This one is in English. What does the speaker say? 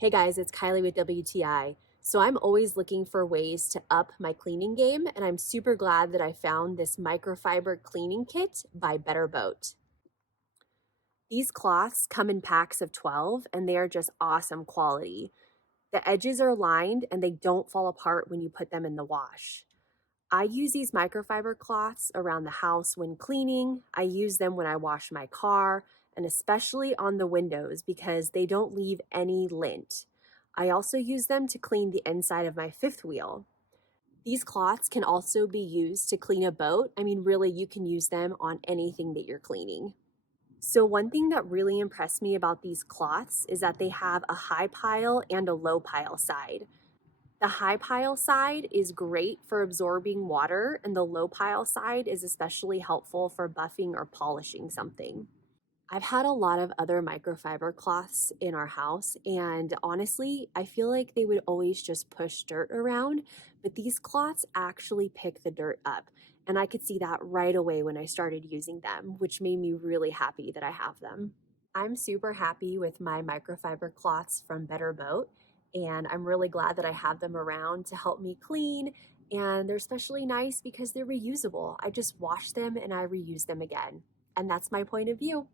Hey guys, it's Kylie with WTI. So I'm always looking for ways to up my cleaning game, and I'm super glad that I found this microfiber cleaning kit by Better Boat. These cloths come in packs of 12 and they are just awesome quality. The edges are lined and they don't fall apart when you put them in the wash. I use these microfiber cloths around the house when cleaning. I use them when I wash my car and especially on the windows because they don't leave any lint. I also use them to clean the inside of my fifth wheel. These cloths can also be used to clean a boat. I mean, really, you can use them on anything that you're cleaning. So one thing that really impressed me about these cloths is that they have a high pile and a low pile side. The high pile side is great for absorbing water, and the low pile side is especially helpful for buffing or polishing something. I've had a lot of other microfiber cloths in our house, and honestly, I feel like they would always just push dirt around, but these cloths actually pick the dirt up. And I could see that right away when I started using them, which made me really happy that I have them. I'm super happy with my microfiber cloths from Better Boat, and I'm really glad that I have them around to help me clean. And they're especially nice because they're reusable. I just wash them and I reuse them again. And that's my point of view.